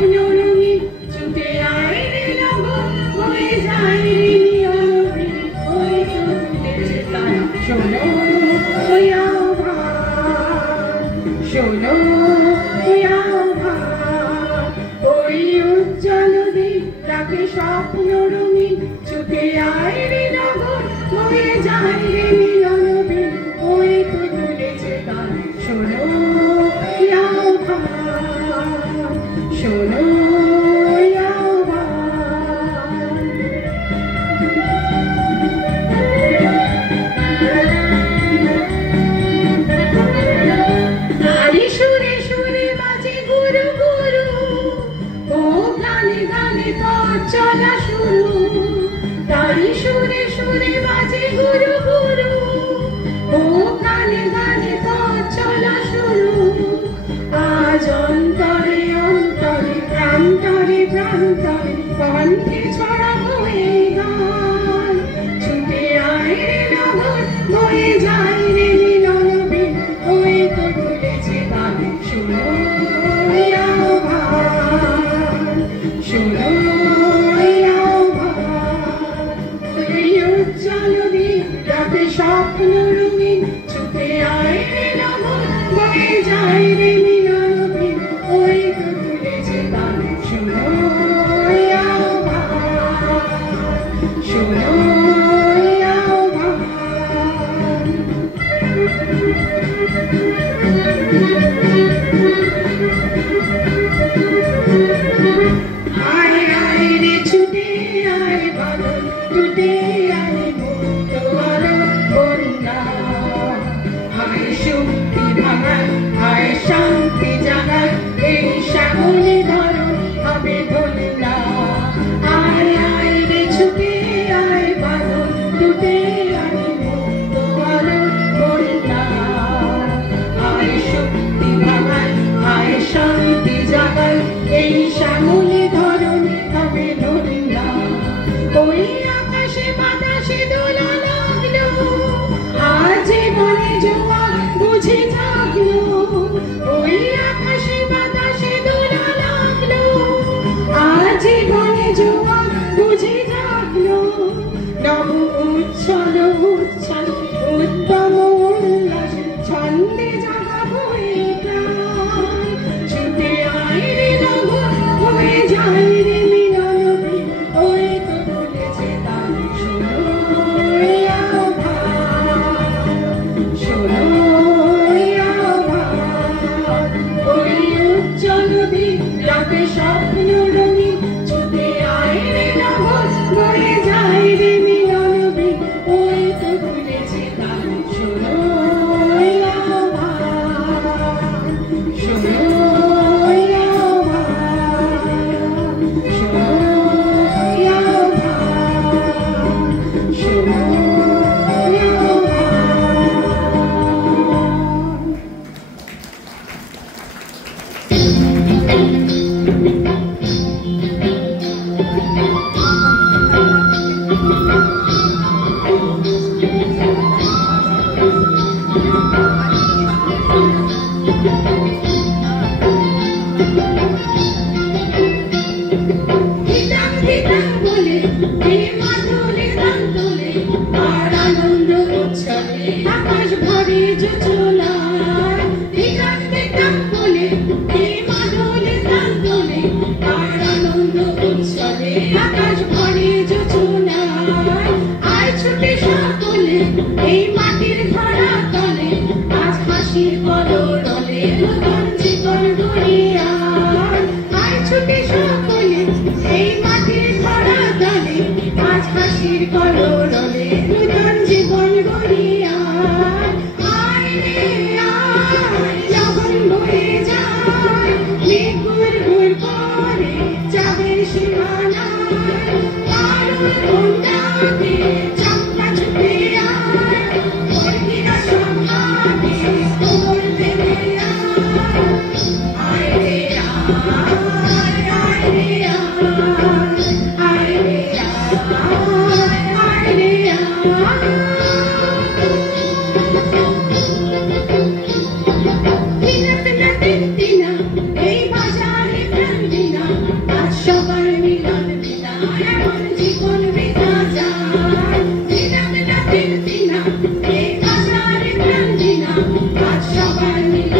স্বপ্ন রঙিন ছুটে আয় রে লগন হয়ে যায় রে নিয়মে ওই তো ফুটেছে তারা শোনো ওই আহ্বান শোনো ওই আহ্বান ওই উজ্জ্বল দিন তাকে স্বপ্ন রঙিন ছুটে আয় রে লগন হয়ে যায় রে নিয়মে ওই তো ফুটেছে তারা শোনো ওই আহ্বান শোনো ওই আহ্বান তারি সুরে সুরে বাজে গুরু গুরু ও গানে গানে পথ চলা শুরু তারি সুরে সুরে বাজে গুরু গুরু ও গানে গানে পথ চলা শুরু আজ অন্তরে অন্তরে প্রান্তরে প্রান্তরে কণ্ঠে ছড়া হয়ে গান ছুটে আয় রে লগন বয়ে যায় রে মিলনবে ওই তো তুলেছে গান শোনো ওই আহ্বান শোনো ওই আহ্বান ওই উজ্জ্বল দিন রাতে স্বপ্ন রঙিন ছুটে আয় রে লগন বয়ে যায় রে মিলনবে ওই তো তুলেছে গান শোনো ওই আহ্বান শোনো ওই আহ্বান আয় আয় রে ছুটে আয় বাদল টুটে আয় মুক্ত আলো বন্যা আয় শক্তি ভাঙায় আয় শান্তি জাগায় এই শ্যামলি ধরন হবে ধন্যা আয় আয় রে ছুটে আয় বাদল টুটে আয় মুক্ত আলো বন্যা আয় শক্তি ভাঙায় আয় শান্তি জাগায় এই শ্যামলি ধরন হবে ধন্যা ওই আকাশে বাতাসে দোলা লাগলো আজ জীবনে জোয়ার বুঝে জাগলো ওই আকাশে বাতাসে দোলা লাগলো আজ জীবনে জোয়ার বুঝে জাগলো নব উচ্ছল উচ্ছল উত্তম উল্লাস ছন্দে জাগাবো এই প্রাণ ছুটে আয় রে লগন হয়ে যায় রে মিলনবে ওই তো তুলেছে তার শোনো ওই আহ্বান শোনো ওই আহ্বান ওই উজ্জ্বল দিন রাতে স্বপ্ন রঙিন ছুটে আয় রে লগন হয়ে যায় রে মিলনবে ওই তো তুলেছে তার শোনো ওই আহ্বান শোনো ওই আহ্বান শোনো ওই আহ্বান শোনো ওই হিতাং হিতাং বলে হে মাদলে গান তোলে আর আনন্দ উচ্ছলে আকাশ ভরে জোছলায় হিতাং হিতাং বলে হে মাদলে গান তোলে আর আনন্দ উচ্ছলে আকাশ ভরে জোছলায় আয় ছুটে সকলে এই মাটির ধরা তলে আজ হাসির কলরলে নতুন জীবন গড়িয়ে আয় ছুটে সকলে এই মাটির ধরা তলে আজ হাসির কলরলে নতুন জীবন গড়িয়ে আয় রে আয় লগন বয়ে যায় মেঘ গুড় গুড় করে চাঁদের সীমানায় পারুল কোনটাতে চাপা ছুটে আয় বর্গিরা সম্মানে তোর দেবে আয় রে আয় আয় রে আয় রে আয় রে দিনা দিনা এই বাজারে প্রাণ দিনা মিলে